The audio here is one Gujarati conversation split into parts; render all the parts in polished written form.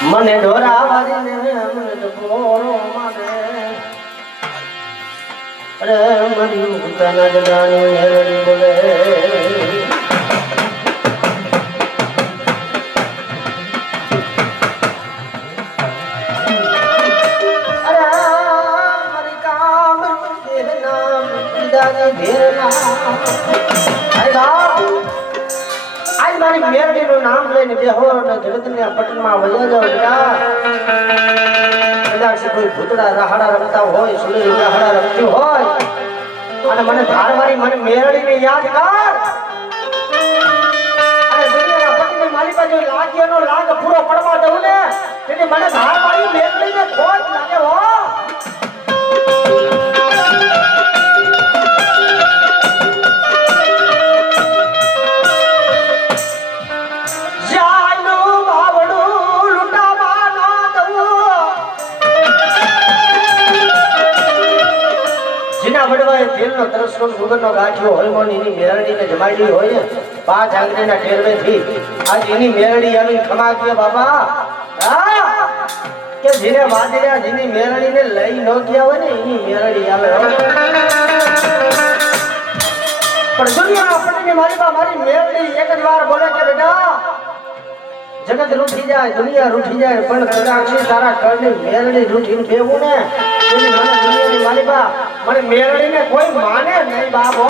મને ઢોરા વારીને મને તો પોરો મારે અરે મરી ઉતાના જડાની હેરડી બોલે અરે મરી કામ દેહ નામ પીડાની ભેરના આય બાપ આજ મારી મેરડીનું નામ લઈને બેહો ને જગતના પટનમાં વયા જાવ બેટા કદાચ કોઈ ભૂતડા રહાડા રમતા હોય સુલેરી રહાડા રમતી હોય અને મને ધારવારી મને મેરડીને યાદ કર અને દુનિયાના પટની મારી પાસે લાગ્યાનો લાગ પૂરો પડવા દઉં ને તેથી મને ધારવારી મેરડીને ખોટ લાગે હો તેલનો તરસનો સુગરનો ગાંઠિયો હોય મોની એની મેરડીને જમાડી હોય ને 5 આંગળીના ટેરવેથી આજ એની મેરડી આવીને ખમા કે બાબા કે જેને વાદળ્યા જેની મેરડીને લઈ ન ગયા હોય ને એની મેરડી આવે પણ દુનિયા પટીને મારી બા મારી મેરડી એક જ વાર બોલે કે બેટા જગત રૂઠી જાય દુનિયા રૂઠી જાય પણ કદાચ તારા ઘરની મેરડી રૂઠીને બેવું ને એની મને દુનિયાની મારી બા મને મેરડીને કોઈ માને નહીં બાબો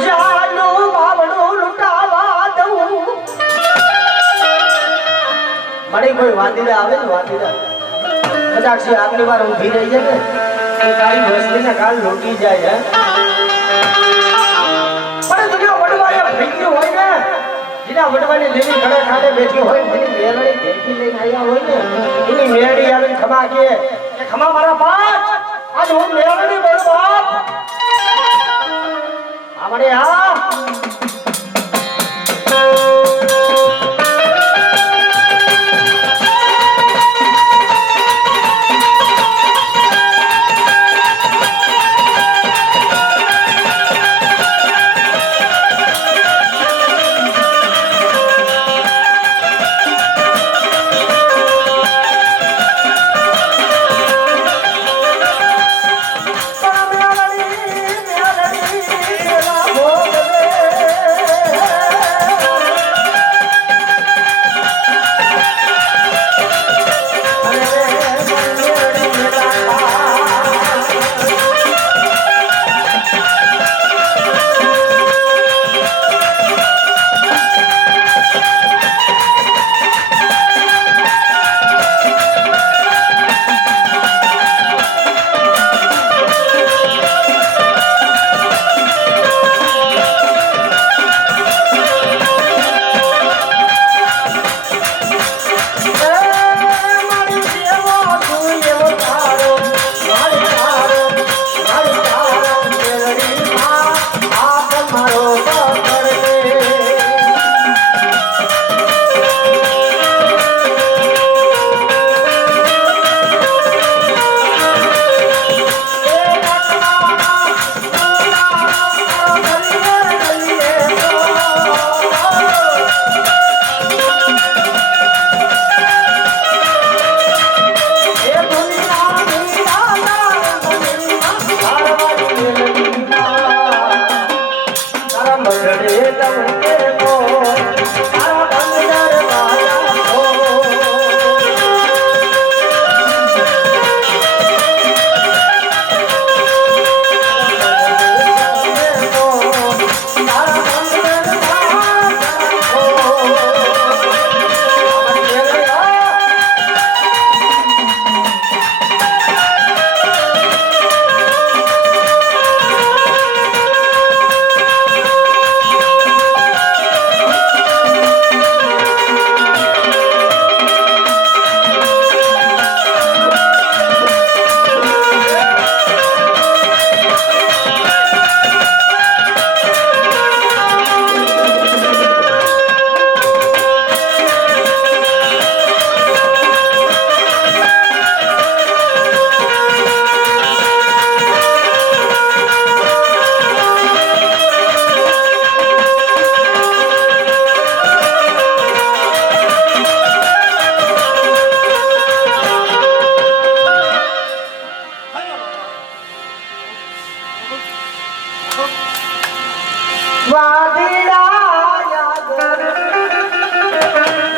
જાનું બાવડું લૂંટાવા દઉં મારી કોઈ વાદીડા આવે ને વાદીડા કદાચ આગલી વાર ઊભી રહી જાય ને તો તારી વસ્તીને કાલ લૂંટી જાય પણ દુનિયા વડવાયા ભેગી હોય ને જેના વડવાની દેવી ઘરે ખાડે બેઠી હોય એની મેરડી ભેગી લઈને આવ્યા હોય ને એની મેરડી આવીને ખમા કે ખમા મારા બાપ આજ હું મેરડી બોલું બાપ આપણે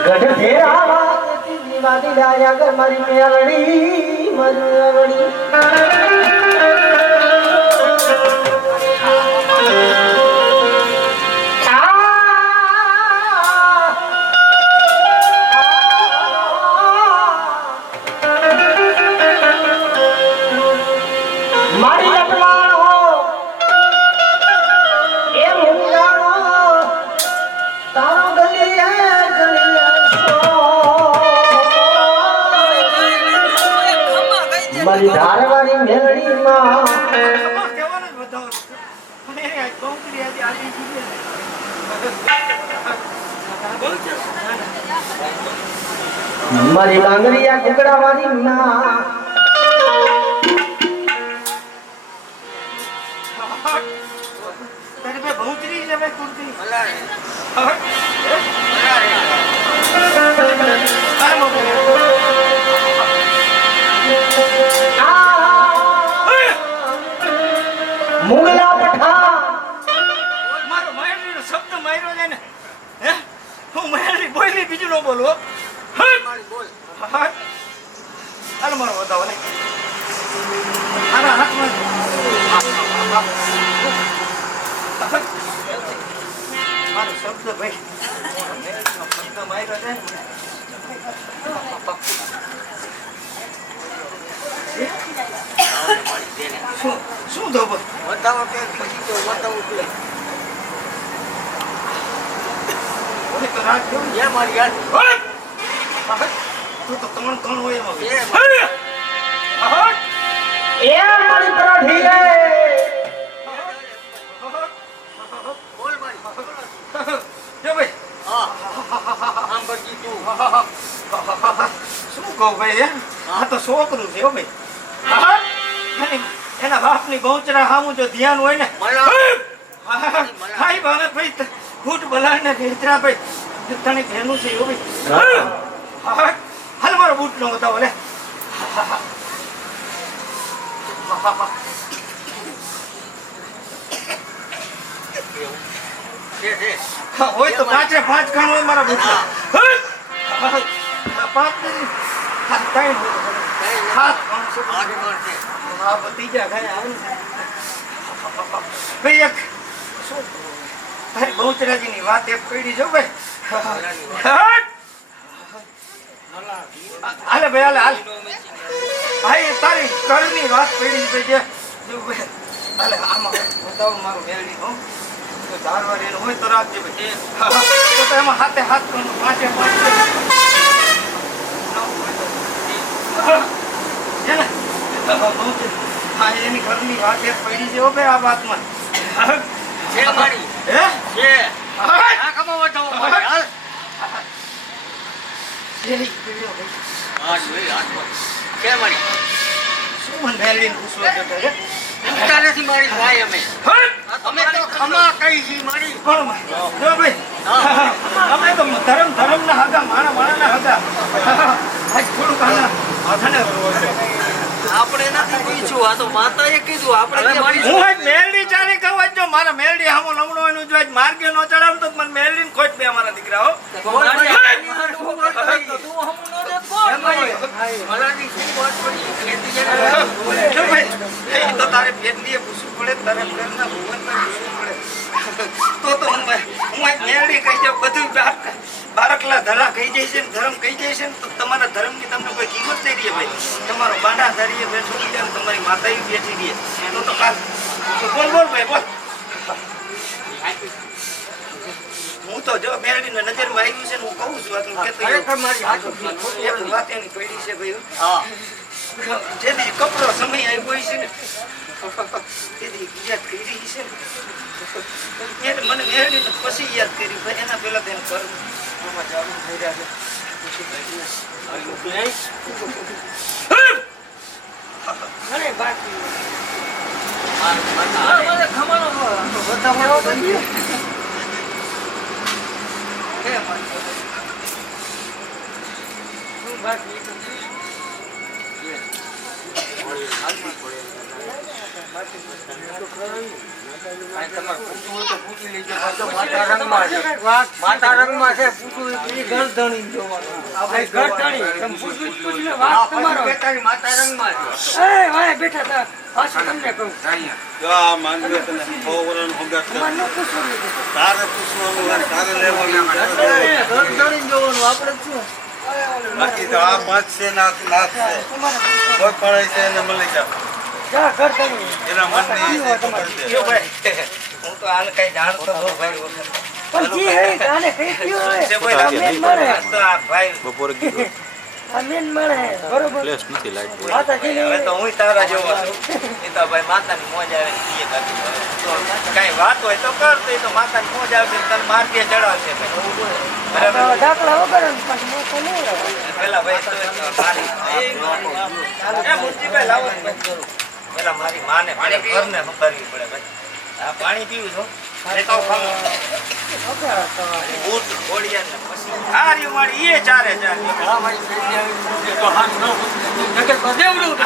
ગઢેરા વાદીડા યાગર મારી મેલડી મરવડી મારી ધારવાળી મેલડીમાં મારી લાંગરિયા કુકડાવાળી ના મુગલા પઠાણ મારો મહેરનો શબ્દ માર્યો છે ને હે હું મહેરની બોલી બીજું ન બોલો મારી બોલ હાલ મારો વધાવો ને આના હાથમાં મારો શબ્દ ભાઈ મહેરનો શબ્દ માર્યો છે શું ધોબો બતાવો કે પછી તો બતાવો ઓય તો રાત જો એ મારી યાદ તું તો કોણ કોણ હોય એમાં એ મારી પરોઠી એ બોલ મારી જો ભાઈ આમ બરજી તું શું કહું ભાઈ આ તો છોકરું છે હો ભાઈ એના બાપની ગૌચરા હામું જો ધ્યાન હોય ને હાઈ ભાવે ભાઈ ફૂટ બલાડ ને ભેતરા ભાઈ તને ઘેનું છે એવું ભાઈ હાલ મારો બૂટ નો બતાવો લે હોય તો 5 ખાન હોય મારા બૂટ પાંચ હા ભતીજા ખાય આવે ભાઈ એક શું તારી બહુચરાજીની વાત એક પડી જો ભાઈ હાલે ભાઈ હાલે હાલ ભાઈ તારી કળની વાત પડી ભાઈ જે જો ભાઈ હાલે આમાં બતાવો મારું મેળવી હો તો ધારવાર એનું હોય તો રાખજે ભાઈ તો એમાં હાથે હાથ કરવાનું 5 એની ઘરની વાત એક પડી છે ભાઈ આ વાતમાં છે મારી હે છે આ કમો વટાવો મારી હાલ એ પીડ્યો ભાઈ આ જોઈ હાથમાં કે મારી શું મન ભેલીને પૂછવા જતો રે તારેથી મારી ભાઈ અમે તો ખમા કઈ છી મારી કોણ જો ભાઈ અમે તો ધર્મ ના હગા માણા ના હગા આજ થોડું કાના આથાને આપણે નથી પૂછ્યું આ તો માતાએ કીધું આપણે હું આજ મેલડી ચાલી કહું જો મારા મેલડી હામો લમણો એનું જો આજ માર્ગે નો ચડાવ તો મને મેલડી ને ખોટ બે અમારા દીકરા હો તું હમો નો દે કોણ મલાની શું વાત પડી ખેતી જરા જો ભાઈ તો તારે પેટલીએ પૂછવું પડે તારે ઘરના ભુવનમાં પૂછવું પડે તો હું આજ મેલડી કહી જાઉં બધું બારકલા ધરા કહી જાય છે ધર્મ કહી જાય છે તો તમારા ધર્મની તમને કોઈ કિંમત નહીં રહે ભાઈ તમારો બાંડા ધરીએ બેઠો બીજા તમારી માતાએ બેઠી રહે તો કાલ બોલ ભાઈ બોલ હું તો જો મેરડીના નજરમાં આવ્યું છે ને હું કહું છું આટલું કેતો એક વાત એની પડી છે ભાઈ જેથી કપડો સમય આવ્યો છે ને તેથી યાદ કરી રહી છે ને મને મેરડીને પછી યાદ કરી ભાઈ એના પહેલા તેને કર આમાં જાવું થઈ રહ્યા છે અરે બાકી મને ખમાનો બતાવો બધી હે મારી શું બાકી તમારે પૂછવું હોય તો પૂછી લેજો. માતા રંગમાં છે. માતા રંગમાં છે. પૂછવું હોય તો એ ગરદણી જોવાનું. આપણે ગરદણી. તમે પૂછવું જ પૂછી લો. વાત તમારો. બેટાની માતા રંગમાં છે. એ વાય બેઠા હતા. આ શું તમને કહું? જો આ માંગે તને 100 વર્ષનું હંગાત કરે. મને પૂછવું નથી. તારે પૂછવાનું હોય, તારે લેવાનું. ગરદણી જોવાનું. આપણે શું? બાકી તો આ 5 છે નાક છે. કોઈ પણ છે એને મળી જાય. જા ગરદણી. એના મનની ઈચ્છા તો કરી દે. કયો ભાઈ? હું તો આને કઈ જાણતો ન ભાઈ. પણ જી હે આને કઈ કયો હે? મેન મળે. તો આ ભાઈ બપોરે કીધું આ મેન મળે. બરોબર. પ્લેસ નથી લાઈટ માતાજી હવે તો હું તારા જેવો છું. એ તો ભાઈ માતાની મોજ આવે ને ઈએ કરતી હોય. તો કાંઈ વાત હોય તો કર, તો એ તો માતાની મોજ આવશે ને તને માર્ગે ચડાવશે ભાઈ. બરાબર. દાખલા વગર પછી મોકો નહીં આવે. પેલા ભાઈ તો મારી મુરજીભાઈ લાવો ને ભાઈ. પેલા મારી માને ઘરને કરવી પડે ભાઈ. આ પાણી પીવું છો એ તો બૂટ ઘોડિયા ને પછી આ રહ્યું મારી એ ચારે ચાર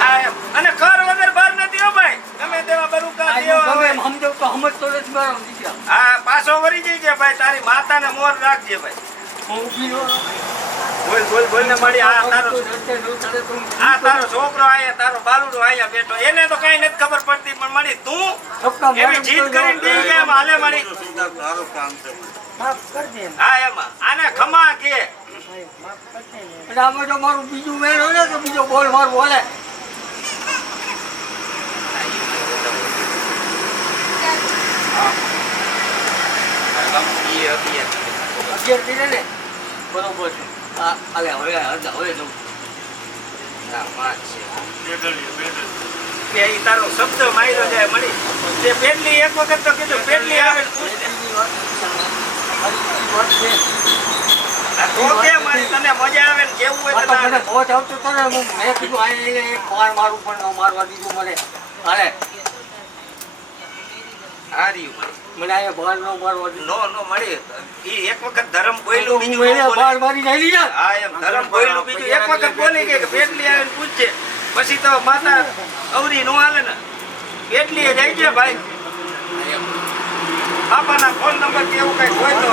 હા, એમ. અને કર વગર બહાર નથી હો ભાઈ. ગમે તેવા બરુકા દેવા હોય. હા, પાછો વળી જઈ છે ભાઈ. તારી માતાને મોર રાખજે ભાઈ. બોલ ને મળી. આ તારો છોકરો આયા, તારો બાલુડો આયા બેઠો. એને તો કઈ નથી ખબર પડતી, પણ મળી તું એવી જીદ કરીને બી ગયા એમ હાલે મળી. તારું કામ છે. હા, એમાં આને ખમા કે આમાં જો મારું બીજું મેળ હોય ને તો બીજો બોલ મારું બોલે. અગિયાર થી ને બરોબર છે. હા, અલે હવે જવું. હા, પાંચ છે. ઈ તારો શબ્દ માર્યો જાય મળી. તે પેટલી એક વખત તો કીધું પેટલી આવે ને પૂછ. આ તો કે મારી તને મજા આવે ને કેવું હોય તો મને મોજ આવતો હતો ને મેં કીધું આ એક માર મારું પણ મારવા દીધું મને. હાલે આ રહ્યું મને અહીંયા બહાર ન મારવા દીધું. નો મળી. ઈ એક વખત ધર્મ બોલ્યું બીજું ન બોલે. બહાર મારી નાખી જા. હા, એમ ધર્મ બોલ્યું બીજું એક વખત બોલી કે પેટલી આવે ને પૂછજે. પછી તો માતા અવરી નો હાલે ને. પેટલી જાય છે ભાઈ. બાપાના ફોન નંબર કે એવું કઈ હોય તો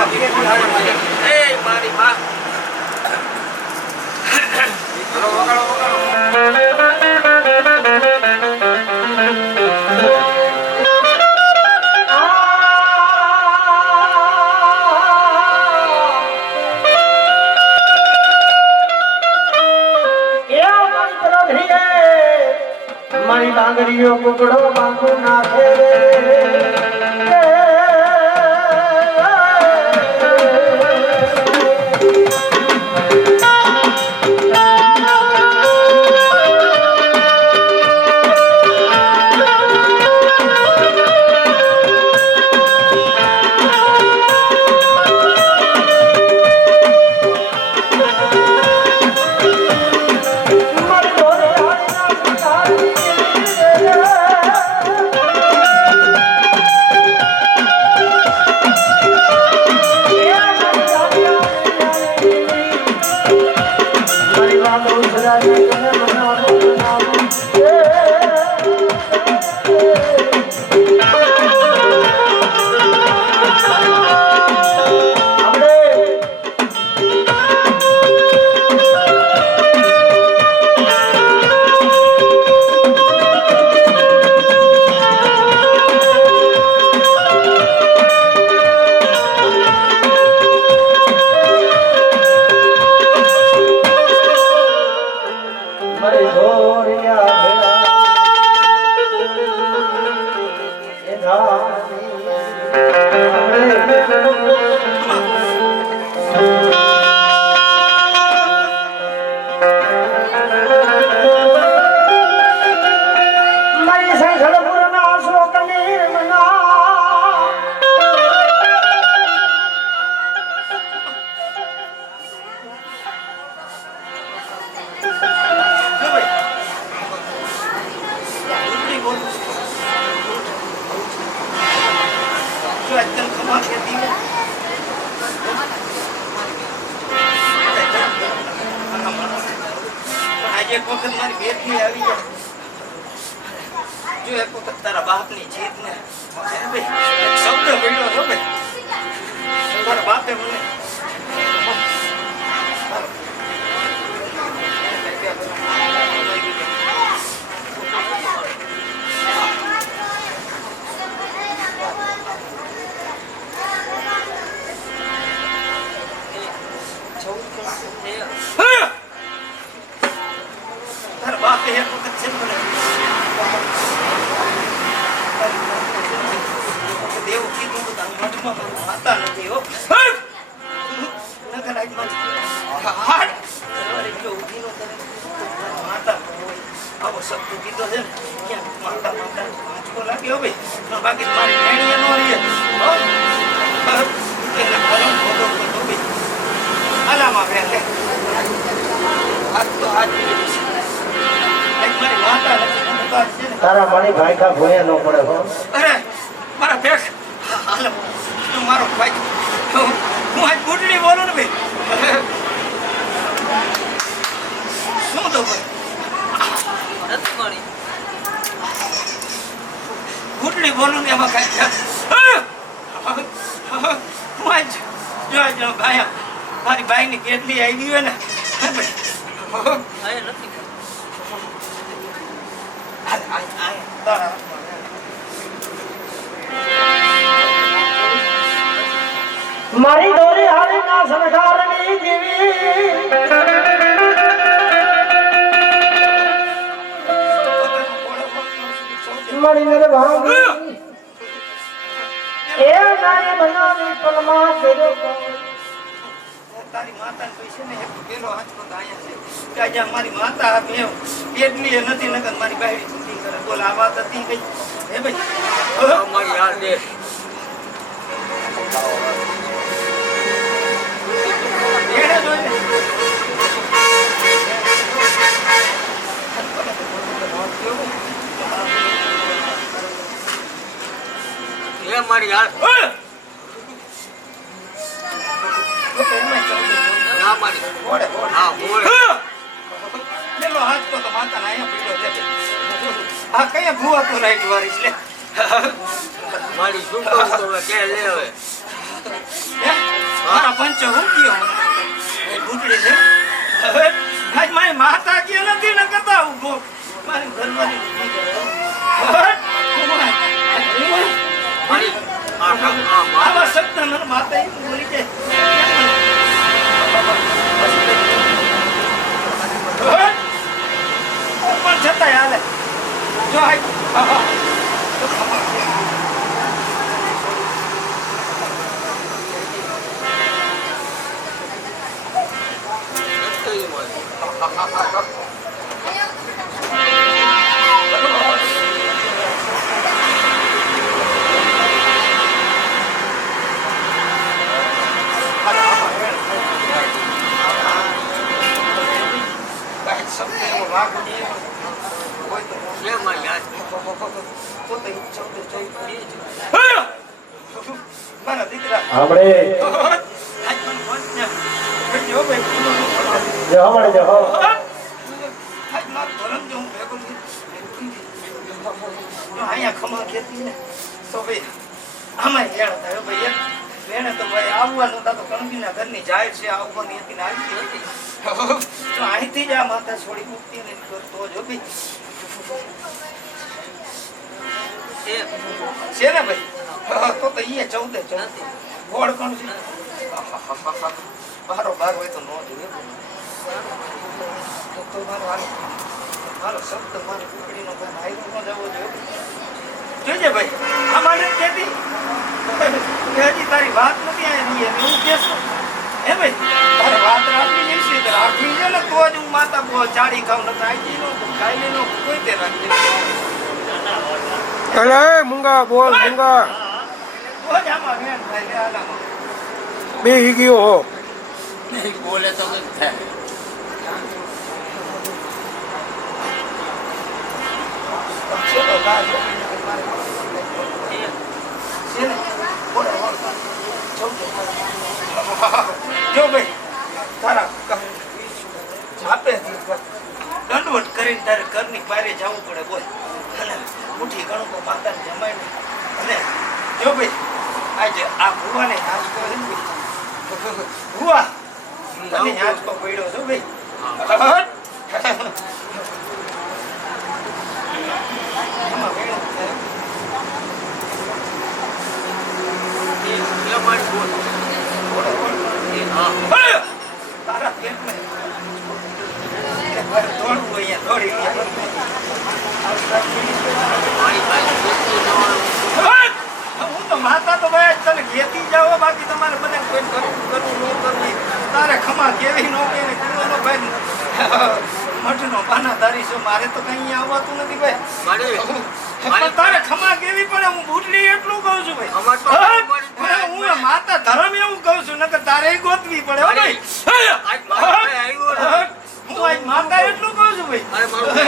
એ મારી માં. હલો, વગાડો વગાડો. મારી ડાંગરીઓ કુકડો બાંધુ નાખે રે. આજે એક વખત મારી બેટલી આવી જાય. જો એક વખત તારા બાપની જીત ને શબ્દ ભેળ્યો છો ભાઈ તારા બાપે મને તારા બાપે એક વખત છે મને દેવું કીધું કે તારા મઠમાં મારી માતા નથી હો નકર આજ મારી હાડ તમારી જો ઊભી નો કરે માતા હોય આવો શબ્દ કીધો છે ને ક્યાં માતા માતા આંચકો લાગ્યો ભાઈ પણ બાકી મારી નેણીએ નો રહે હો એને ભરણ ખોટો કીધો ભાઈ આલામાં બેઠે આજ તો આજ મારી માતા નથી મને તો આજ છે ને તારા મણી ભાઈકા ભૂયા ન પડે હો અરે મારા ભેખ હાલો તું મારો ભાઈ હું આજ ગુડલી બોલું ને ભાઈ શું તો ભાઈ ગુડલી બોલું ને એમાં કઈ હું આજ જો ભાઈ મારી બાઈની કેટલી આવી હોય ને મારી દોરી હારી ના સરકારની જીવી મળીને રે ભાંગી એ નારી બનાવી પલમાં તેરો તારી માતા પૈસે ને એક પેલો હાથ તો આયા છે કે આજે મારી માતા મેં એટલી નથી નકર મારી બાયડી ચૂંટી કરે બોલ આ વાત હતી કઈ હે ભાઈ મારી યાર દે એડે જોઈને એ મારી યાર ના મારી ઓડે હા ઓડે લેલો હાથ તો માતા ના આયા પીડો છે આ કયા ભૂવા તો રાઈટ વારીશ લે મારી શું કહું તો કે લે હવે મારા પંચ હું કયો એ ભૂતડી છે આજ મારી માતા કે નથી ન કરતા ઉભો મારી ઘરવાળી નહીં કરે મારી આવા શબ્દ મને માતા બોલી જાય પણ છતાંય હાલે જો મારા દીકરા આપણે જો હમણે જો હો અહીંયા ખમા ખેતી ને તો ભાઈ આમાં હેણ થયો ભાઈ એને તો ભાઈ આવવાનું હતા તો કણબીના ઘરની જાહેર છે આવવાની હતી ને આવી હતી તો અહીંથી જ આ માતા છોડી મૂકતી ને તો જો ભાઈ છે ને ભાઈ તો અહીંયા 14 ગોળ કોણ છે બારો બાર હોય તો નો જોઈએ તો મારો શબ્દ મારી કુકડીનો ભાઈ હાઈરો ન જવો જોઈએ જોજે ભાઈ અમારે કેતી હજી તારી વાત નથી આવી એવું કેસો હે ભાઈ તારે વાત રાખવી જઈશે તો રાખવી છે ને તો જ હું માતા બહુ ચાડી ખાવ ન ખાઈ જઈ નો ખાઈ લઈ નો કોઈ તે રાખજે અરે મુંગા બોલ મુંગા તો જ આમાં વેણ થાય લે આલામાં બે ગયો હો બોલે તો કઈ થાય ચલો ગાજ જો ભાઈ તારા છાપે દંડવટ કરીને તારે ઘરની બહાર જવું પડે બોલ મુઠ્ઠી ઘણું તો માતાને જમાય ને અને જો ભાઈ આજે આ ભુવાને આંચકો છે ને ભાઈ ભુવા તમે આંચકો પડ્યો છો ભાઈ એમાં વેણો છે. એ મારી બોલ. ઓળો, ઓળો. હા. તારા પેટમાં દોડવું અહીંયા દોડી ગયા. મારી પાસે પોતે જવાનું. હું તો માતા તો ભાઈ તને ઘેતી જાઓ બાકી તમારે બધા કોઈ કરવું ન કરવું તારે ખમા કેવી ન કેવી કુવાનો ભાઈ મઠનો પાના ધારી છું મારે તો કઈ અહીંયા આવવાતું નથી ભાઈ મારી તારે ખમા કેવી પડે હું બુટલી એટલું કહું છું ભાઈ અમાર તો હું માતા ધર્મ એવું કહું છું નકર તારે ગોતવી પડે હો ભાઈ આજ મારો ભાઈ આવ્યો ને. હું આજ માતા એટલું કહું છું ભાઈ અરે મારું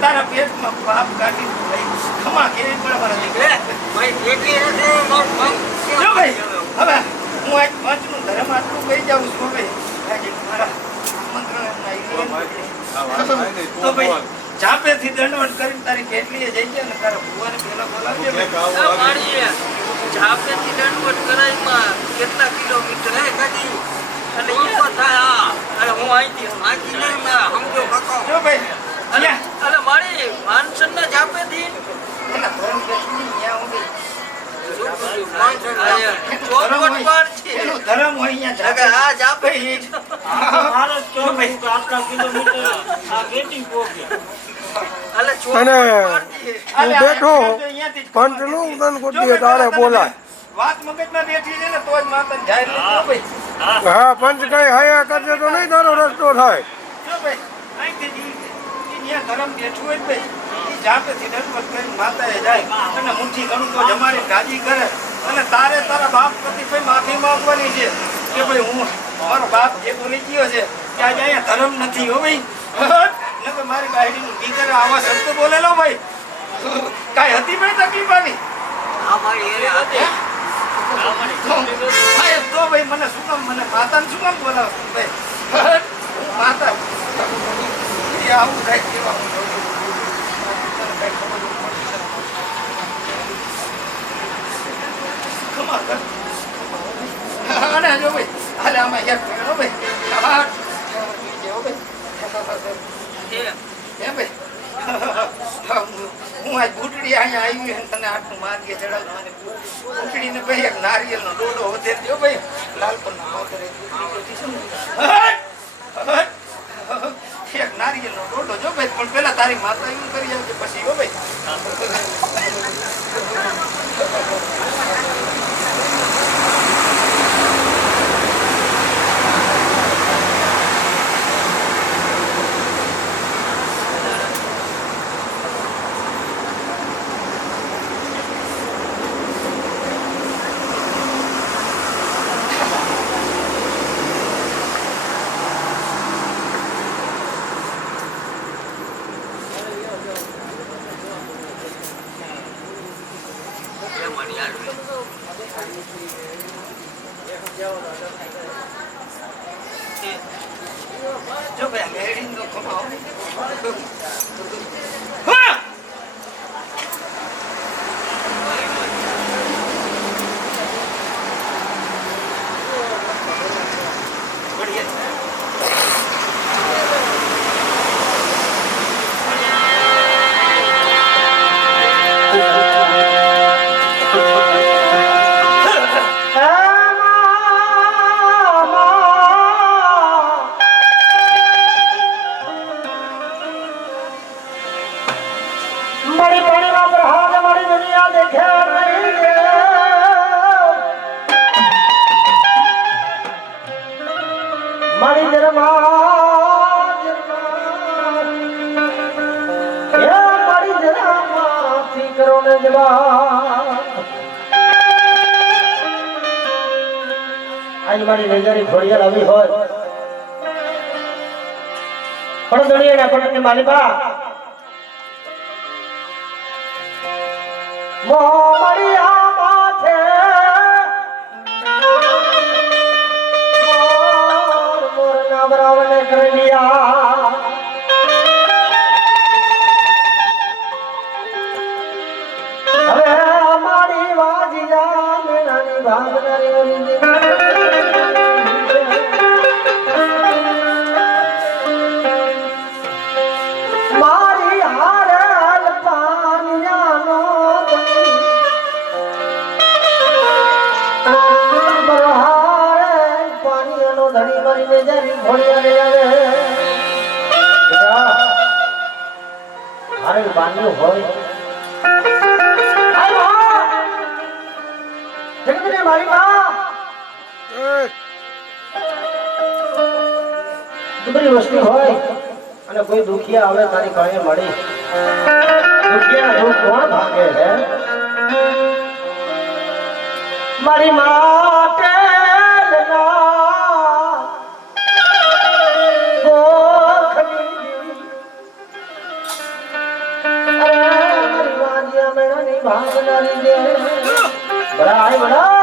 તારા પેટમાં પાપ કાઢી ભાઈ ખમા કેવી પડે મારા દીકરા ભાઈ એટલી નથી મારું ભાઈ. જો ભાઈ હવે હું આજ પાંચનું ધર્મ આટલું કહી જાઉં છું ભાઈ આજે મારા તો ભાઈ ચાપેથી દંડવત કરીને તારી કેટલી જઈ ગયા ને તારા ભુવાને પેલા બોલાવજે ભાઈ. મારી ચાપેથી દંડવત કરાઈમાં કેટલા કિલોમીટર હે કદી અને ઈ થાય આ અરે હું અહીંથી નહીં સમજો કાકા જો ભાઈ અને અહીંયા અને મારી માનસનના ચાપેથી એના ધર્મ કેટલી ત્યાં હું ચોખવટ પર છે. એનું ધર્મ હોય અહીંયા અગર આ ચાપે અલે અને ચોખવટ પર છે. તું બેઠો પંચનું ઉદન કોટીએ તારે બોલાય. વાત મગજમાં બેઠી છે ને તો જ માતા જાહેર નથી ભાઈ. હા પંચ કઈ હયા કરશે તો નહીં તારો રસ્તો થાય. જો ભાઈ અહીંથી ત્યાં ધર્મ બેઠું હોય ને ભાઈ ઈ જાપેથી દંડવત કરીને માતાએ જાય અને મુઠ્ઠી ઘણું તો જમાડી ગાદી કરે અને તારે તારા બાપ પ્રતિ ભાઈ માફી માંગવાની છે કે ભાઈ હું મારો બાપ જે બોલી ગયો છે કે આજે અહીંયા ધર્મ નથી હો ભાઈ નકર મારી બાયડીનું દીકરા આવા શબ્દ બોલેલો ભાઈ કાંઈ હતી ભાઈ તકલીફ આવી આ મારી એને હતી. સાહેબ તો ભાઈ મને શું કામ મને માતાને શું કામ બોલાવો ભાઈ હું માતા એ આવું કાંઈ કહેવા ખમા કર અને જો ભાઈ હાલે આમાં યાર ભેળો ભાઈ હા જેવો ભાઈ હે ભાઈ હું આજ બુટડી અહીંયા આવી અને તને આટલું માર્ગે ચડાવું મને બુટડીને ભાઈ એક નારિયેળનો ડોડો વધે દો ભાઈ લાલપણનો માવતર એક નારિયેળનો ડોડો જો ભાઈ પણ પેલા તારી માતા એવું કરી આવજે પછી હો ભાઈ જો ભાઈ મેળીનો ખમાઓ હા મારી પાણીમાં પ્રહાર મારી દુનિયા દેખ્યા નહીં રે. મારી જરામાંથી કરો ને જવાબ આજ મારી નજરે ઘોડિયાળ આવી હોય પણ દુનિયાના પણ માલિકા મોમડિયા માથે મોરના બરાવને કરલિયા ભાગનારી વરી મારી હારલ પાનિયાનો બરહારે પાનિયાનો ધણી મરીને જારી ઘોડિયા રે આવે હારે પાનિયો હોય આય માં જગતને મારી માં દુબળી વસ્તી હોય અને કોઈ દુખિયા આવે તારી કાંઈ મળી દુખિયા દુઃખ કોણ ભાગે છે મારી માટે ભાગનારી દે બડા આય બડા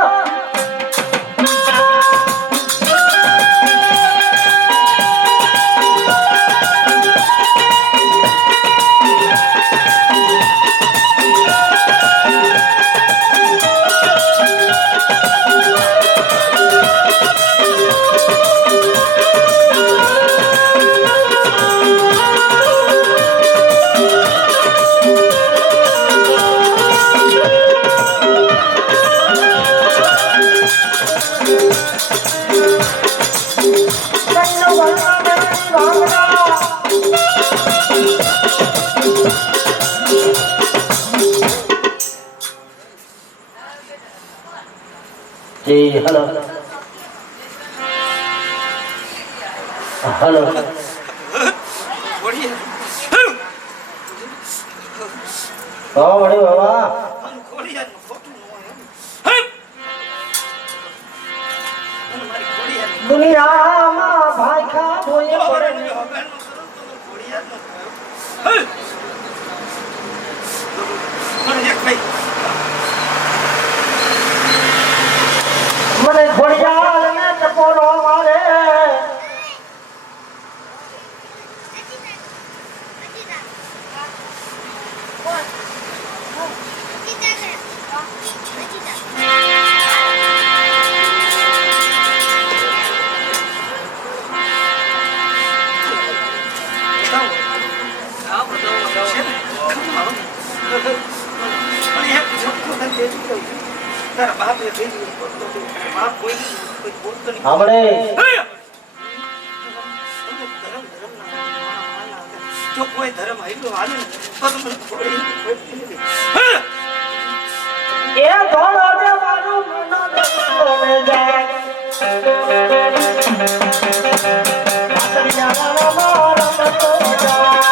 હેલો હેલો વડે બાબા દુનિયામાં ભાઈ ખા બોય મને ખોડિયાલ ને ટકોરો મારે આપણે જો કોઈ ધર્મ આયલો હાલે ને તો મને થોડી એ ધોળો દે મારું મન દોને જાય રાતડિયા મારા મન તો જાય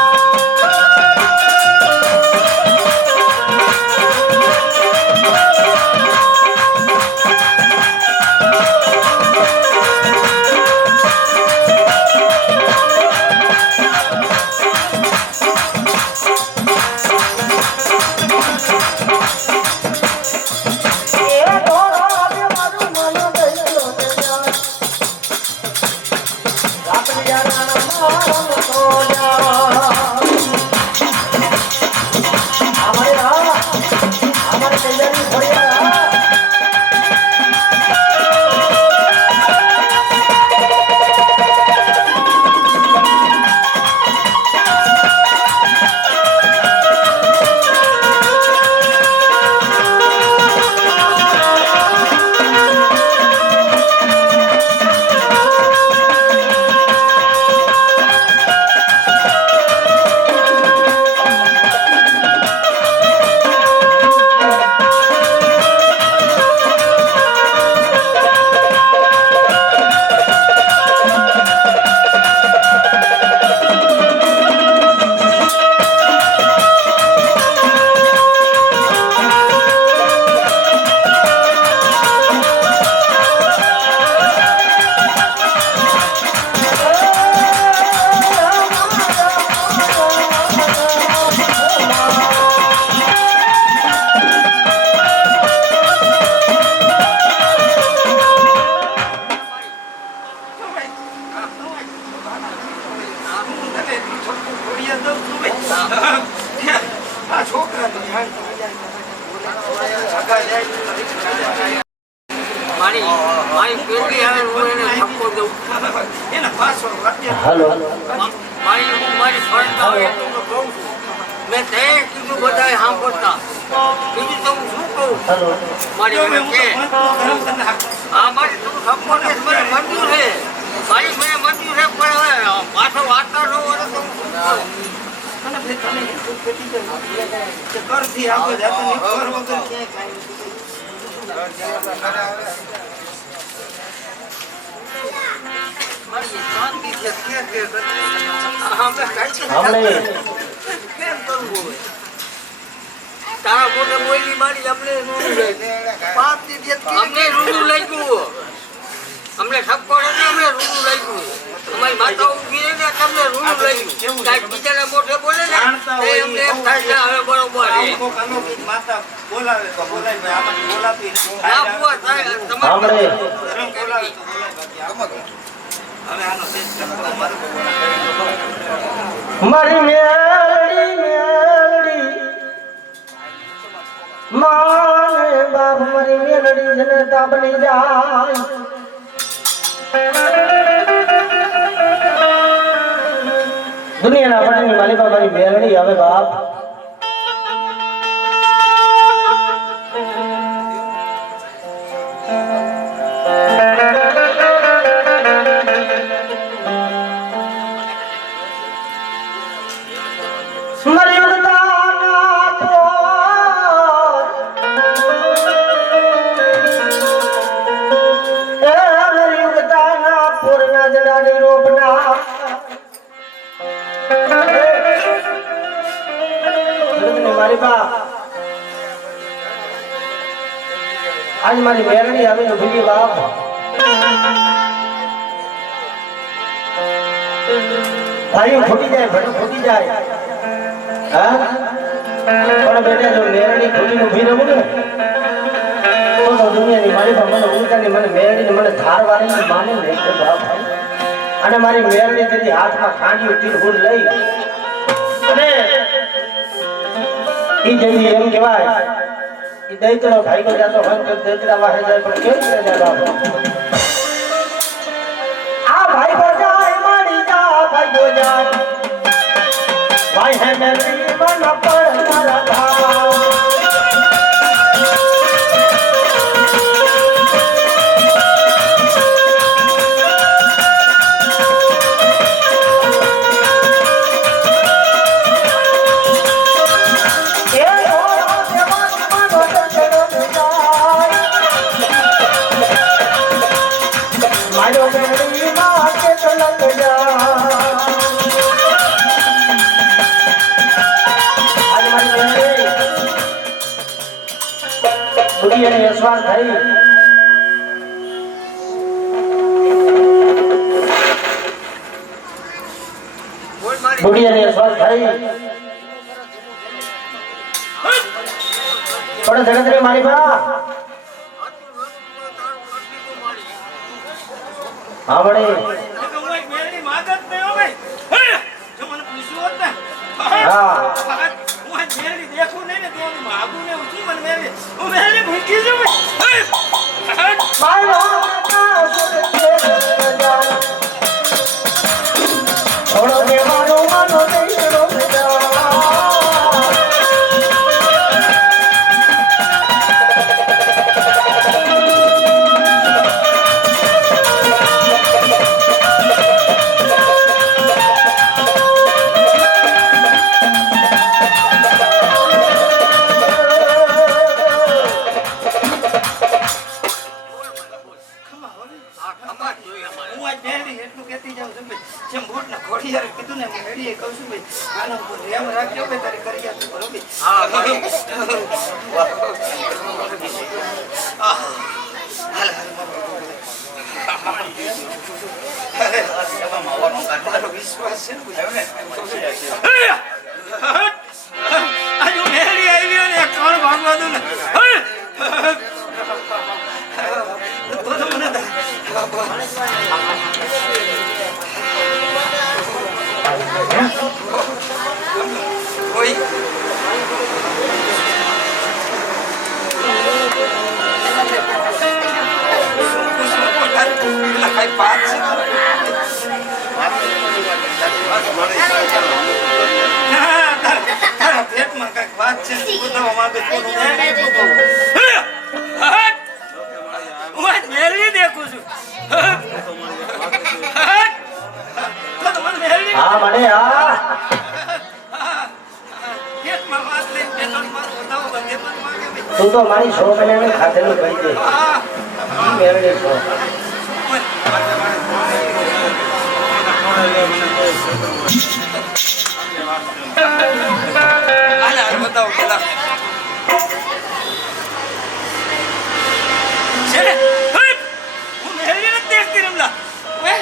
મારી પેટી આવે હું એને ઠપકો દઉં. એના પાછળ વાક્ય હાલો મારી ફરજ આવે એટલું તો કહું છું. મેં તે કીધું બધાએ સાંભળતા. બીજું તો હું શું કહું? હાલો મારી જો વાત હું છે. તો ધર્મ તને હાકું. આ મારી તું ઠપકો દે મને મંજૂર છે. મારી મને મંજૂર છે પણ હવે પાછો વાર્તા ન હોય તો હું શું કરું? અને ભાઈ તને એટલું પેટી જાય કે કરથી આગળ જાતો નહીં, કર વગર ક્યાંય કાંઈ મારી શાંતિ છે કે અમે કાંઈ હમણે કેમ કરવું હવે? તારા મોઢે બોલી મારી અમને રૂડું લાગ્યું. અમને રૂડું લાગ્યું. અમને ઠપકો નથી, અમને રૂડું લાગ્યું. અમારી માતા ઊભી રહી ને તમને રૂડું લાગ્યું. કાંઈક બીજાના મોઢે બોલે ને તે અમને એમ થાય છે હવે બરોબર છે. આમ કોક અલૌકિક માતા બોલાવે તો બોલાય ભાઈ, આમાંથી બોલાતી નથી. ના બુઆ સાહેબ, હમણે તમારી ધર્મ બોલાવે તો બોલાય, બાકી આમાં હવે આનો સિસ્ટમ તમારું મારી મેલડી મેલડી માને બાપ મારી મેલડી જને તાપની જાય દુનિયાના પટેલની માલિકા મારી મેલડી આવે બાપ મારી બા આજ મારી મેરડી આવીને ઉભી રહી બાપ ભાઈઓ ફૂટી જાય ભણો ફૂટી જાય હા પણ બેટા જો મેરડી ફૂટીને ઉભી રહું ને તો દુનિયાની મારી બા મને ઉલટાની મને મેરડીને મને ધાર વાળીને માને ને એટલે બાપ અને મારી મેરડી તેથી હાથમાં ખાંડ્યું તીરહુલ લઈ અને ઈ જલ્દી એમ કહેવાય ઈ દૈતડો ભાઈગો જાતો હોય તો દૈતડા વાહે જાય પણ કેવી રીતે જાય બાપ આ ભાઈગો જાય મારી જા ભાઈગો જાય ભાઈ હે મેરી મન પર મારા ધા દુનિયાની અસવાર થઈ બોલ મારી દુનિયાની અસવાર થઈ પણ જગતની મારી બા હા વડે મેળની માત જ નહીં હો ભાઈ. જો મને પૂછ્યું હોત ને હા હું આ મેળની દેખું નહીં ને તો હું માગું ને હું મને મેળની હું મેળની ભૂકી છું ભાઈ. મારો થોડો દેવાનો માનો દૈતડો હું આજ મેળની એટલું કહેતી જાઉં છું ભાઈ. જેમ ભૂતને ખોડિયારે કીધું ને હું મેળીએ કહું છું ભાઈ આનો ઉપર રેમ રાખજો ભાઈ તારી કરી આપજો બરોબર. હા મારી હાલ હાલ મારો વિશ્વાસ છે ને ભાઈ. આજુ મેળી આવી અને કોણ ભાગવા દઉં ને તો મને કોઈ કાંઈ વાત છે ખરી? ના, તારા પેટમાં કાંઈક વાત છે ને બતાવવા માંગે કોનું મેળવી તો કહું. હું મેળવી દેખું છું. તો મને મેળવી હા મને હા પેટમાં વાત લઈને પેટમાં બતાવો બધે પણ માંગે ભાઈ. તું તો મારી 6 મહિનાની ખાતેલું કહી દે હા. ઈ મેળવી છો હાલ હાલ બતાવો પેલા. છે ને? હું મેળવી નથી દેખતી રમલા. હે?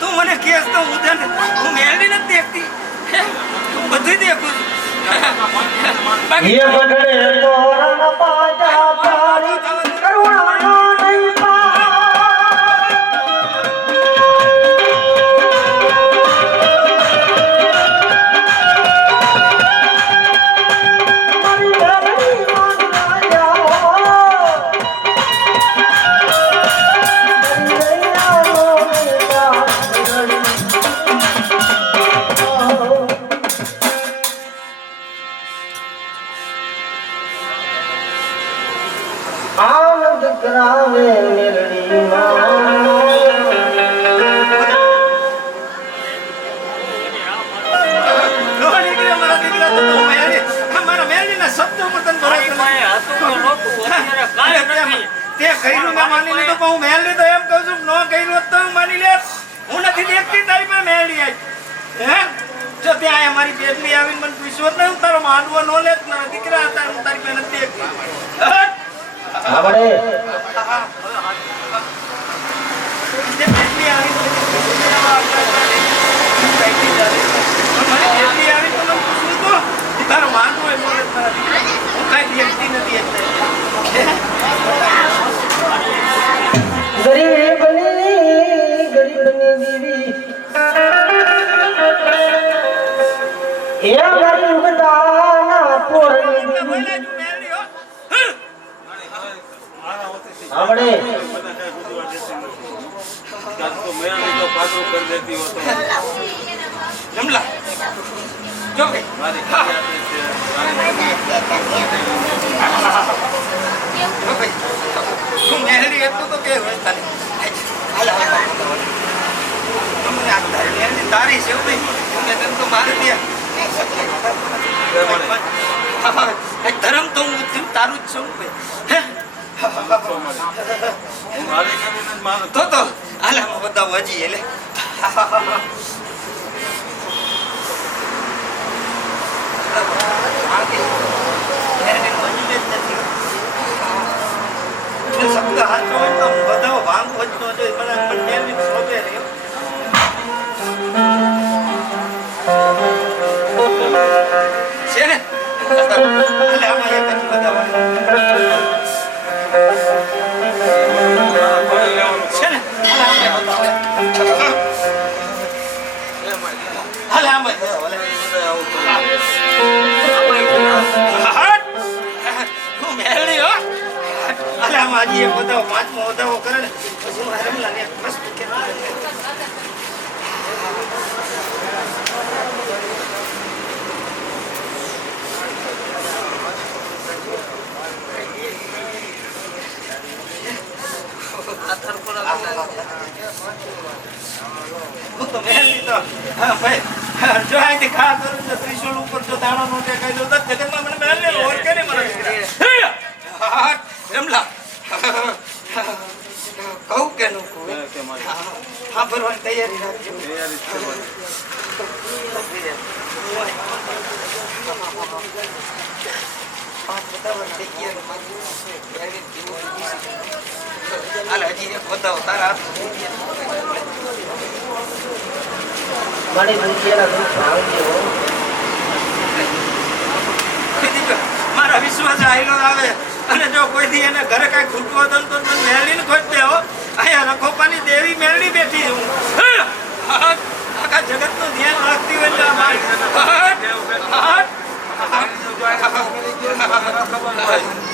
તું મને કહેસ તો હું તને હું મેળવી નથી દેખતી. હે? હું બધું દેખું છું. બાકી ये बदले तोरण पाजा पारी करुणा नहीं पा मरी धरनी मान ना जाओ मरी नैया लो मेरा आनंद करावे मेरड़ी લોહી નીકળે મારા દીકરા તો તું મેળી. મારા મેળીના શબ્દો પર તને ભરોસો નથી. તે કર્યું મેં માની લીધું પણ હું મેળી તો એમ કહું છું ન કર્યું હોત તો હું માની લે. હું નથી દેખતી તારી પાસે મેળી આવી. હે? જો ત્યાં અમારી બેટલી આવીને મને પૂછ્યું હોત ને હું તારો માંડવો ન લેત ને દીકરા હતા હું તારી પાસે નથી દેખતી. હટ! આપણે તે બેટલી આવી તો મને બેટલી આવી તો મને પૂછ્યું તો કે તારો માંડવો એ ન લેત મારા દીકરા. હું કાંઈ દેખતી નથી એટલે. गरीबनी दीदी या गरीब दाना पोरनी दीदी આપણે જમલા જો કે તું મેળવી એટલું તો કે હોય તને હાલ તમને આ મેળવી તારી છે ભાઈ તમે તને તો મારી દે ધર્મ તો હું તારું જ છું ભાઈ તો હાલ આમાં બધા વજી એટલે શબ્દ હાથો હોય તો બધા ભાંગ વધતો જોઈએ મને મેળવી શોધે નહીં છે ને એટલે આમાં એક જ બધા છે ને હાલે આમાં હું મેળવી હો હાલે આમાં હજી એક વધાવો પાંચમો વધાવો કરે ને પછી હું રમલા ને મસ્ત હું તો મેળવી તો હા ભાઈ જો અહીંથી ખા કરું તો ત્રિશુલ ઉપર જો દાણો નોટે કહી દઉં તો જગતમાં મને મેળવી ઓળખે નહીં મને રમલા કહું કે નું કહું હા ભરવાની તૈયારી રાખજો હજી એક બતાવો તારા મારી દુનિયાના દુઃખ ભાંગી હો મારા વિશ્વાસ આયલો આવે અને જો કોઈ દી એને ઘરે કઈ ખૂટવો હતો તો મને મેળવીને ખોટ દેવો અહીંયા રખોપાની દેવી મેળવી બેઠી હું આખા જગત નું ધ્યાન રાખતી હોય એટલે આ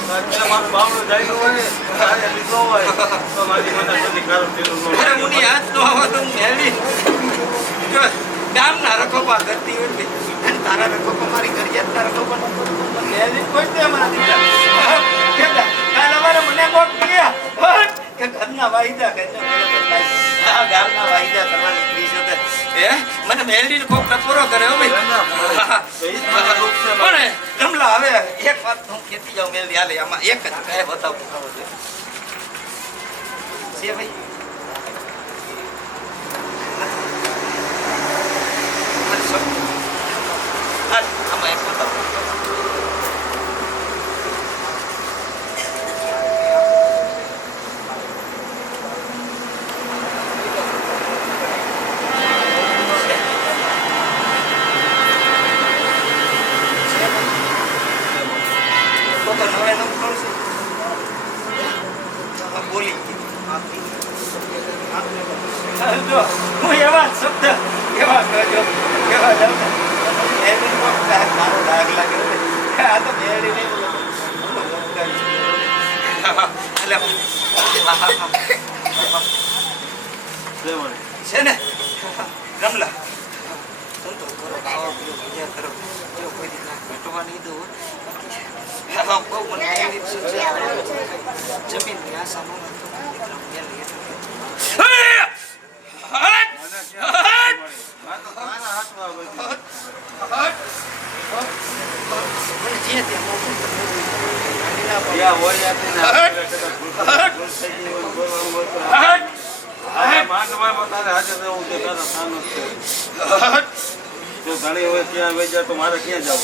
એટલે મારું બાવડું જાયલું હોય, તારે લીધો હોય, તો મારી મને બધી કારું પેલું ન અરે હોય. મુની હાથ નો આવે તો હું મેળવી જો ગામના રખોપા કરતી હોય ને, અને તારા રખોપા મારી ઘરિયાળના રખોપા નો મેળવી કોઈ દે મારા દીકરા કાલ અમારે મને કોક ગયા કે ઘરના વાયદા ગામના વાયદા કરવાની પ્લીઝ હતી હે મને મેળવીને કોક ટકોરો કરે હો ભાઈ તો ઈ જ મારા દુઃખ છે. પણ કમલા હવે એક વાત હું કહેતી જાઉં મેળવી હાલે આમાં એક જ કહે બતાવું છે ભાઈ આમાં એક બતાવું બોલી જો હું એવા શબ્દ એવા કહેજો એવા શબ્દ એની મારો ડાઘ લાગ્યો આ તો બેડી નહીં એટલે જય મારી. છે ને રમલા તું તો કરો ખાવા પીવો મજા કરો જો કોઈ દી ના ઘટવા નહીં દો બહુ મને જમીન આશામાં મારા હાથમાં આ બધું. જ્યાં હોય ત્યાંથી ને આપણે કદાચ ભૂલ થઈ ગઈ હોય, બોલવાનું હોય તો આ માંડવામાં તારે હાજર રહેવું છે, તારા સ્થાન જ છે. જો ધણી હોય ત્યાં વહી જાય તો મારે ક્યાં જવું?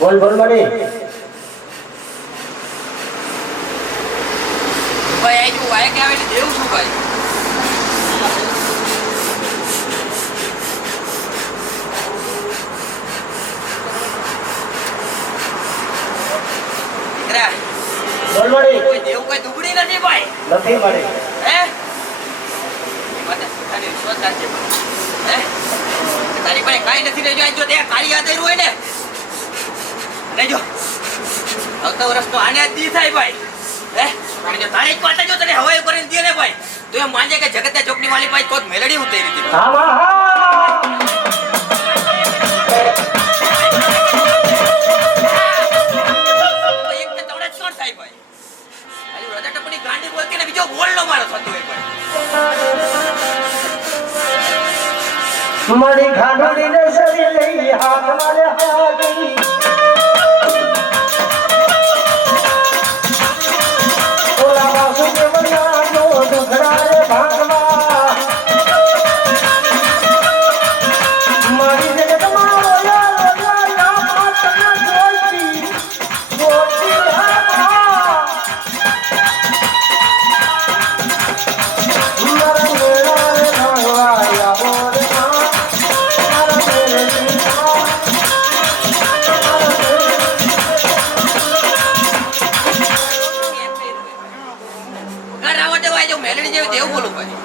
બોલ બોલ મળી ભાઈ આ જો વાય કે આવે એટલે દેવું શું ભાઈ દીકરા બોલ મળી કોઈ દેવું કોઈ દુબળી નથી ભાઈ નથી મળી હે મને તારી વિશ્વાસ રાખજે હે તારી પાસે કાંઈ નથી રહેજો આ જો તે કાળી યાદ આવ્યું હોય ને લેજો આવતા વર્ષનો આને જ દી થાય ભાઈ હે અને જો તારી જ વાત જો તને હવાઈ કરીને દે ને ભાઈ તો એમ માનજે કે જગતે ચોકની વાળી ભાઈ તો જ મેલડી ઉતરી હતી હા હા એક કે તવડે જ કોણ થાય ભાઈ આલી રજા ટપડી ગાંડી બોલ કે ને બીજો બોલ નો મારો થતો હોય ભાઈ મળી ઘાડોડી ને સરી લઈ હાથ મારે હાડી ઓલા વાસુ કે વના નો દુખડા રે ભાગવા મારી જગત માં ઓલા માતના જોઈતી હા મારા મેળા રે ભાગવા બોલે મેલડી જેવી દેવું બોલું ભાઈ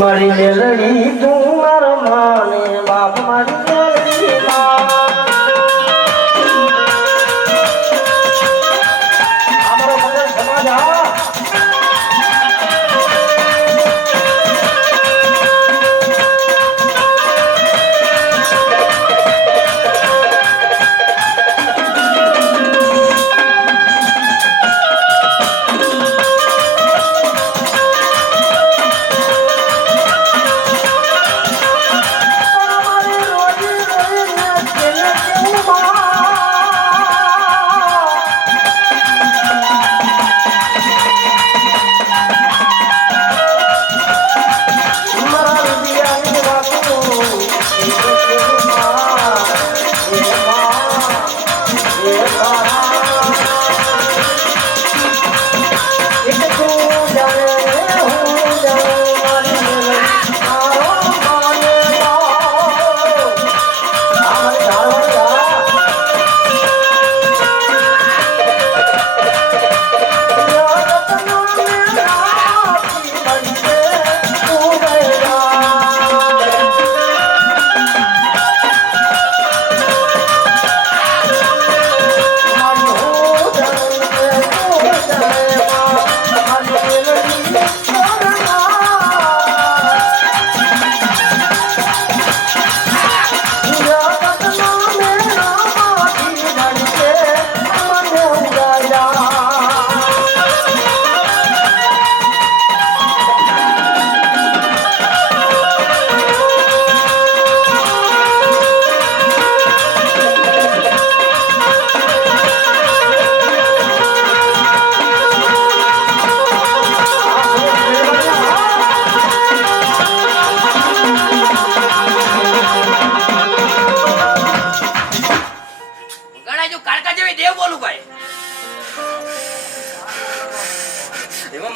મારી મેલડી તું મારા માને બાપ મારી મેલડી અમારો બધા સમાજ હા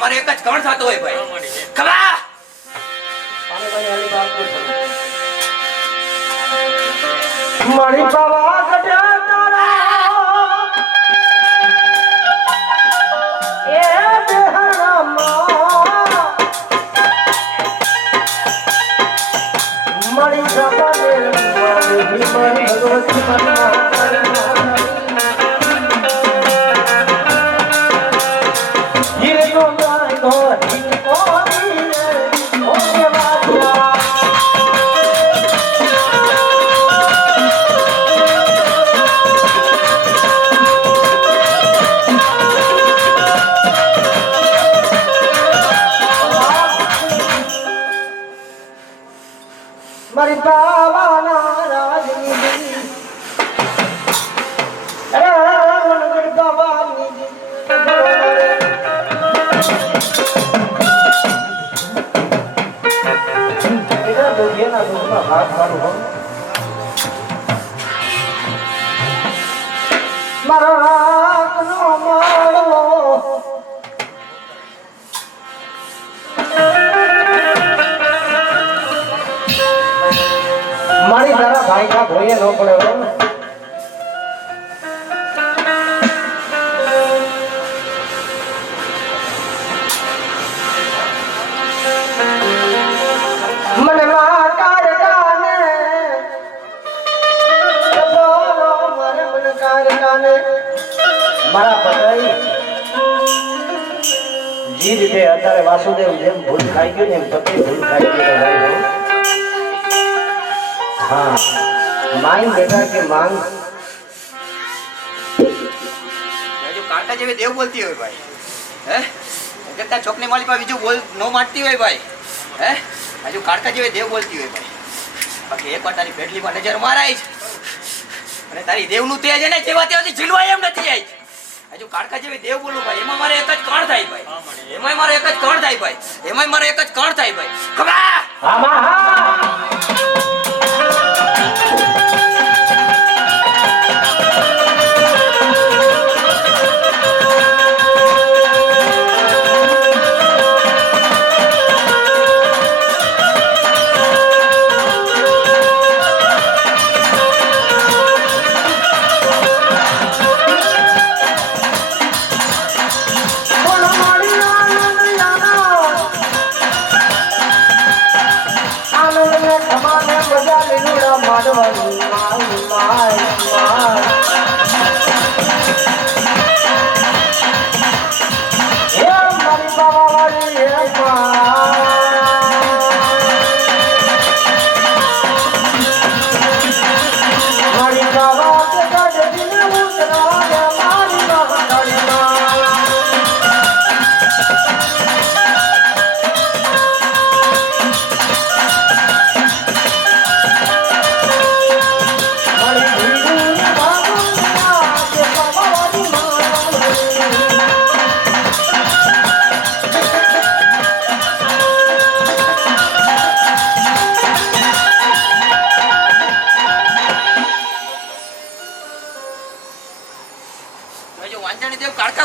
મારે એક જ કણ થતો હોય ભાઈ ખબર મારી બાવા ગઢે તારા એ બેહરામાં મારી બાવાને મારી ભગવતી મના હીરે નો ગાય ગો હીરે કોની ઓ દેવાયા મારી બાવાના રાજની અરે મનગઢ બાવાની એના દોઢિયાના દોઢમાં હાથ મારું હો મારા હાથનો માળવો મારી તારા ભાઈ કા ભોયે ન પડે હો મને માકાર કાને બોલો મારે મને કાર કાને મારા પતાઈ જી રીતે અત્યારે વાસુદેવ જેમ ભૂલ ખાઈ ગયું ને એમ પતિ ભૂલ ખાઈ ગયો ભાઈ हाँ मांग बेटा के मांग જો કાંટા જેવી દેવ બોલતી હોય ભાઈ હે કરતા ચોકની માલી પાસે બીજું બોલ નો મારતી હોય ભાઈ હે હજુ કાંટા જેવી દેવ બોલતી હોય ભાઈ બાકી એક વાર તારી પેટલીમાં નજર મારાય છે અને તારી દેવનું તેજ છે ને જેવા તેવાથી ઝીલવાય એમ નથી આવી હજુ કાળકા જેવી દેવ બોલું ભાઈ એમાં મારે એક જ કણ થાય ભાઈ એમાંય મારે એક જ કણ થાય ભાઈ એમાંય મારે એક જ કણ થાય ભાઈ ખબર આમાં હા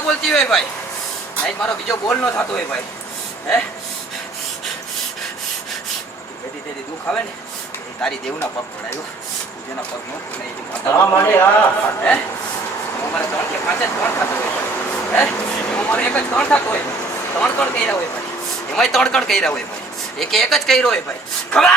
બોલતી હોય ભાઈ નહીં મારો બીજો બોલ નો થતો હોય ભાઈ હે તેથી દુઃખ આવે ને તારી દેવના પગ પડાયો જેના પગ નો હા મારે હા હે મારે ત્રણ કે પાંચ જ ત્રણ થતો હોય હે મારે એક જ ત્રણ થતો હોય ત્રણ કર્યા હોય ભાઈ એમાંય ત્રણ કર્યા હોય ભાઈ એક જ કર્યો હોય ભાઈ ખબર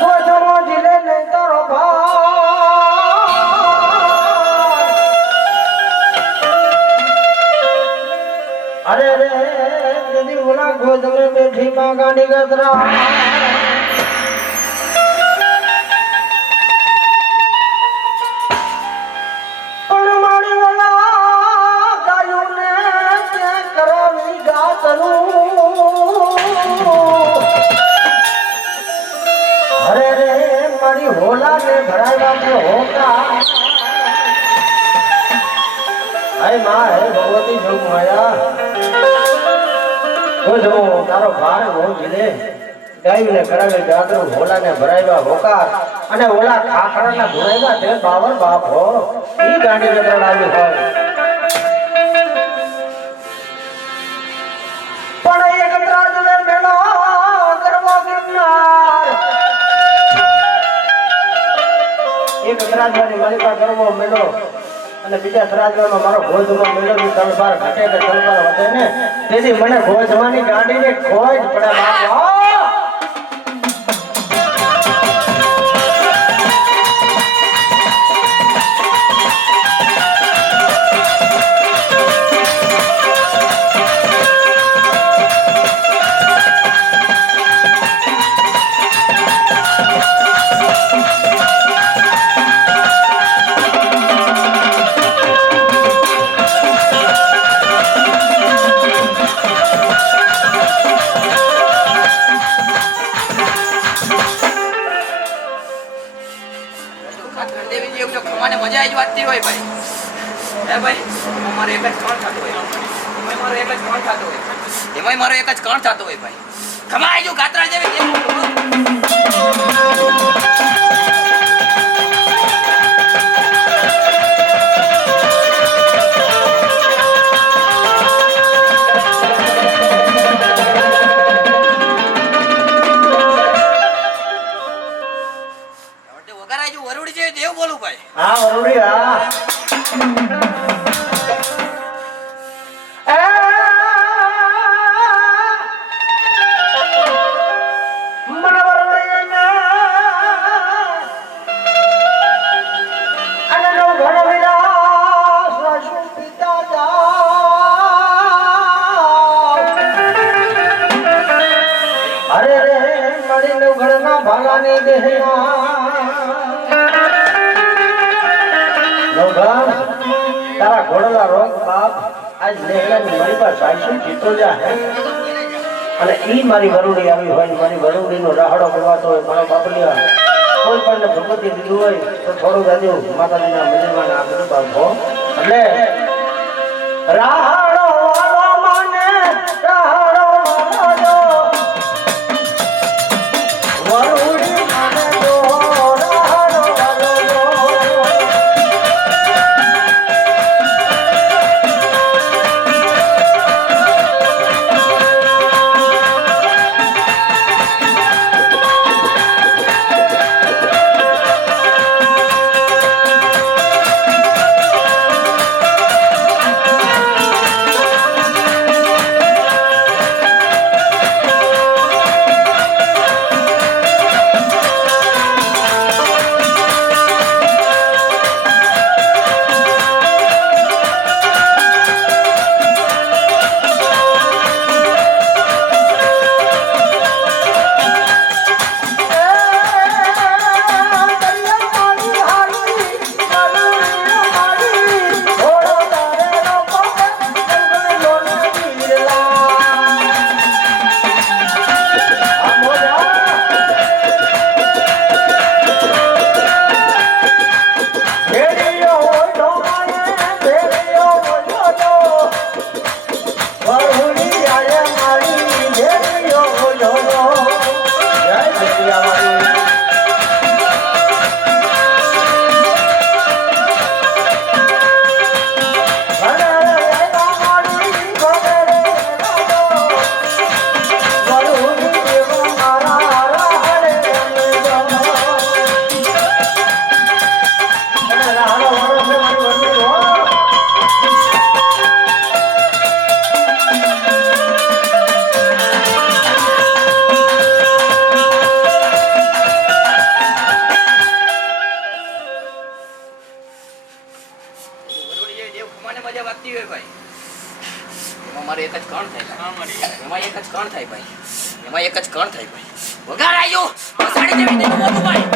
ગોધમો જિલ્લે ને તારો ભાઈ ગાંડી ગદરા પણ મારી ઓલા ગાયોને તે કરાવી ગાતરું અરે રે મારી હોલાને ભરાવ્યા તે હોકા હાય માં હે ભગવતી જોગ માયા જો તારો ભાર હો જીલે ગાયુને કરાવે ગાતરું હોલાને ભરાવ્યા હોકાર અને ઓલા ખાખરાના ભરાવ્યા તે બાવર બાપ હો ઈ ગાંડી ગદરા આવી હોય પણ એક ત્રાજવે મેળો કરવો ગિરનાર એક ત્રાજવાની માલિકા કરવો મેળો અને બીજા ત્રાજવામાં મારો ભોજમાં મેળવી તલવાર ઘટે કે તલવાર વધે ને તેથી મને ભોજવાની ગાંડીને ખોઈ જ પડે બાપા ખમાને મજા જ વાતતી હોય ભાઈ હે ભાઈ મારો એક જ કોણ થતો હોય એમાંય મારો એક જ કોણ થતો હોય એમાંય મારો એક જ કોણ થતો હોય ભાઈ ખમાય જો ગાત્રા જેવી વરુડી જેવી દેવ બોલું ભાઈ હા વરુડી હા મને વરુડી અને નો ઘણ વિલાસ રસુ પિતા જા અરે રે મળી નો ઘણના ભાલાની દેહના તારા ઘોડલા રોગ બાપ આજ લેલાની મારી પાસે આઈશું જીતો જા હે અને ઈ મારી વરુડી આવી હોય મારી વરુડીનો રાહડો બોલવાતો હોય મારો બાપલિયા કોઈ પણ ભગવતી દીધું હોય તો થોડું જાજુ માતાજીના મંદિરમાં આ બધું બાપો એટલે રાહડો વાલો માને રાહડો વાલો વરુડી માને તો રાહડો વાલો એમાં મારે એક જ કણ થાય એમાં એક જ કણ થાય ભાઈ એમાં એક જ કણ થાય ભાઈ. વગાર આવ્યો સાડી જેવી દેવું બોલું ભાઈ.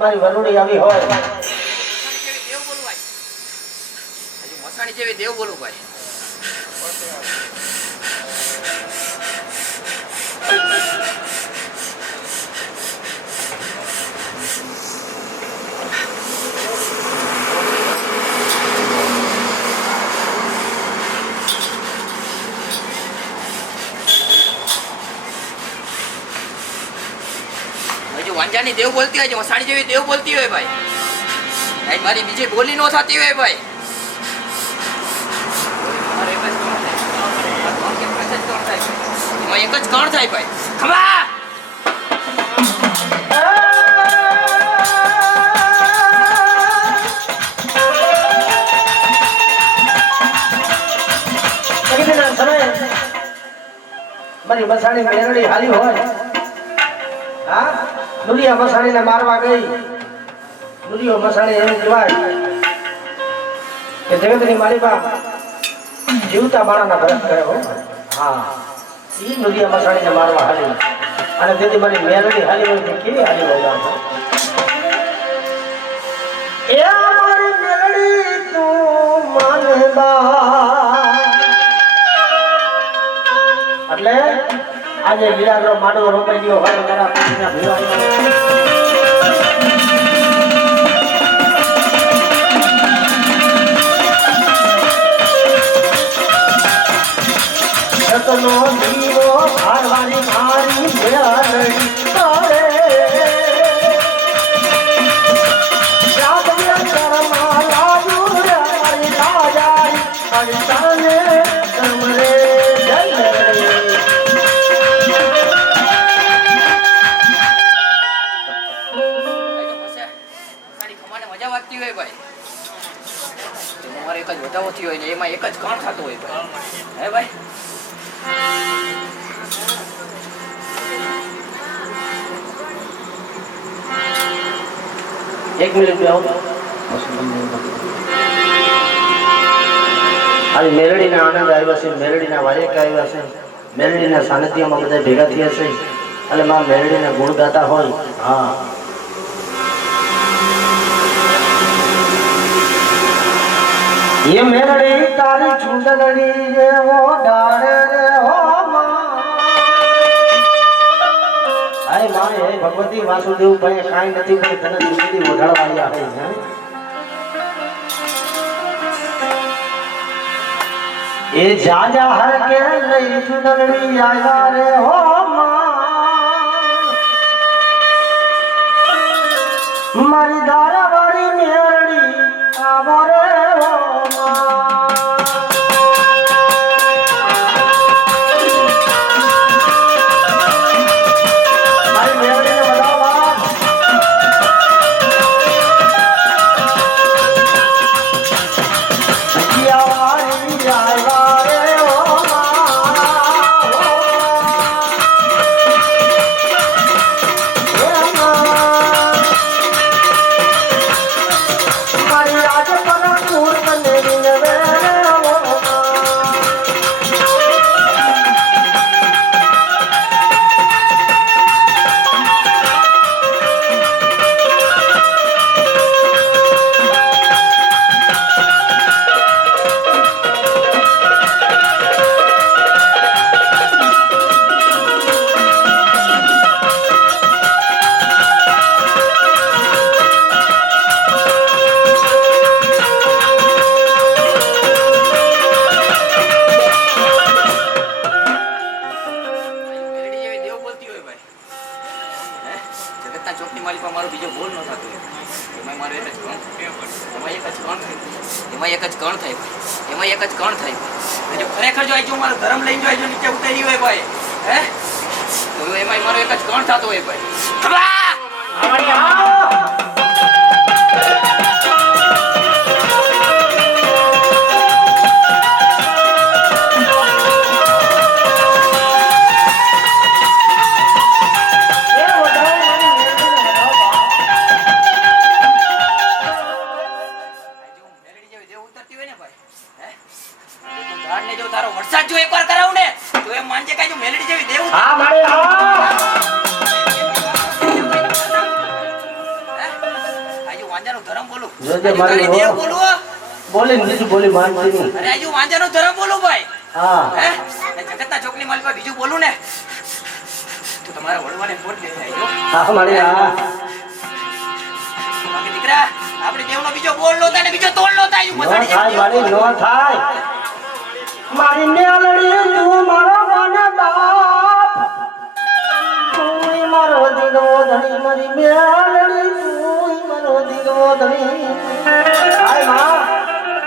મારી વરુડી આવી હોય મસાણી જેવી દેવ બોલું ભાઈ. વાંજાની દેવ બોલતી હોય છે, મસાણી જેવી દેવ બોલતી હોય ભાઈ. ભાઈ મારી બીજી બોલી નો થતી હોય ભાઈ. એમાં એક જ કણ થાય ભાઈ. ખમા મારી મસાણી મેરડી હાલી હોય હા દુનિયા મસાણીને મારવા ગઈ. દુનિયો મસાણી એમ કહેવાય કે જગતની માલિકા જીવતા માણાના ભરત કરે હો. હા ઈ દુનિયા મસાણીને મારવા હાલી અને તેથી મારી મેરડી હાલી હોય તો કેવી હાલી હોય એ મારી મેરડી તું માનબા એટલે આજે લીલાગ્રો માંડવો રોપાઈ ગયો હોય મારા પતિના ભેળા સતનો દીવો હારવાની મારી મેરડી તારે રાતના કરમાં લાજુ રે મારી રાજારી અને તાને તમરે જય મજા વાગતી હોય ભાઈ. તમારે એક જ વધાવતી હોય ને એમાં એક જ કણ થતું હોય ભાઈ. હે ભાઈ એક મિનિટ બેહો. આજે મેરડીના આનંદ આવ્યો છે, મેરડીના વાયક આવ્યા છે, મેરડીના સાનિધ્યમાં બધા ભેગા થયા છે એટલે માં મેરડીના ગુણ ગાતા હોય. હા ये मेरड़ी तारी चुंदड़ी जेवो डाळ रे हो मां. हाय मां हे भगवती वासुदेव भाई काई નથી પણ તને દુનિયાથી ઓઢાડવા આવ્યા હે. એ જા જા હર કે લઈ ચુંદડી આવ્યા રે હો માं. મારી દારાવાળી મેરડી આવો રે હો એમાં એક જ કણ થાય જો ખરેખર જો આજો મારો ધર્મ લઈને જો નીચે ઉતારી હોય ભાઈ હે તો એમાં મારો એક જ કણ થતો હોય ભાઈ અમારી આ વરસાદ જો એકવાર કરાવું ને તો એમ માનજે કે મેલડી જેવી દેવ હા મારી આ આજુ વાંજાનો ધર્મ બોલું જોજે મારી દેવ હો. બોલું હો. બોલી ને બીજું બોલી માનતી નહીં. અરે આજુ વાંજાનો ધર્મ બોલું ભાઈ હા હે એ જગતના ચોકની માલ પર બીજું બોલું ને તો તમારા વડવાને ફોટ દેખાય જો હા મારી આ બાકી દીકરા આપણે દેવનો બીજો બોલ નો થાય ને બીજો તોલ નો થાય નો થાય મારી નો થાય મારી મેલડી તું મારો મને બાપ તું મારો દીકરો ધણી મારી મેલડી તું મારો દીકરો ધણી આય માં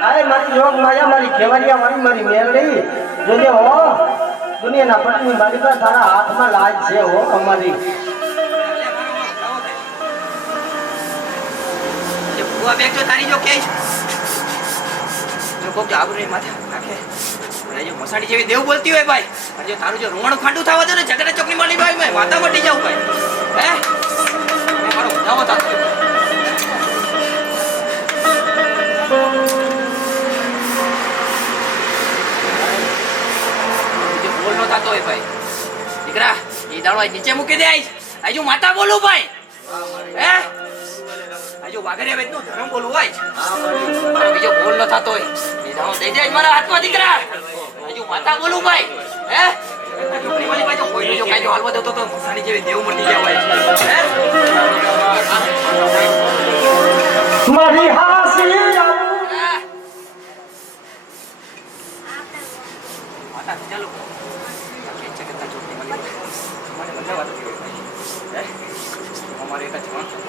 આય મારી જોગ માયા મારી ખેવરિયા મારી મેલડી જોજે હો દુનિયાના પટની માલિકા તારા હાથમાં લાજ છે હો અમારી બુઆ બેગ જો તારી જો કે જો કોક આબરૂની માથે નાખે અરે જો મસાડી જેવી દેવ બોલતી હોય ભાઈ અને જો તારું જો રોણું ખાંડું થવા દે ને જગતના ચોકની માલી ભાઈ મેં માથા મટી જાઉં ભાઈ હે મારો ઉધાવો થતો હોય. બીજો બોલ નો થતો હોય ભાઈ દીકરા એ દાડો આજ નીચે મૂકી દે આજુ માતા બોલું ભાઈ હે આજુ વાઘરિયા વેદનો ધર્મ બોલવું હોય મારો બીજો બોલ ન થતો હોય એ દાડો દઈ દે મારા હાથમાં દીકરા આજુ માતા બોલું ભાઈ હે છોકરી વાળી ભાઈ જો કોઈ બીજો કાંઈ જો હાલવા દેતો તો મસાણી જેવી દેવ મટી ગયા હોય હે મારી હાસી માતા ચાલો બાકી જગતના ચોકની માલી મને મજા આવતી હોય ભાઈ હે અમારે એક જ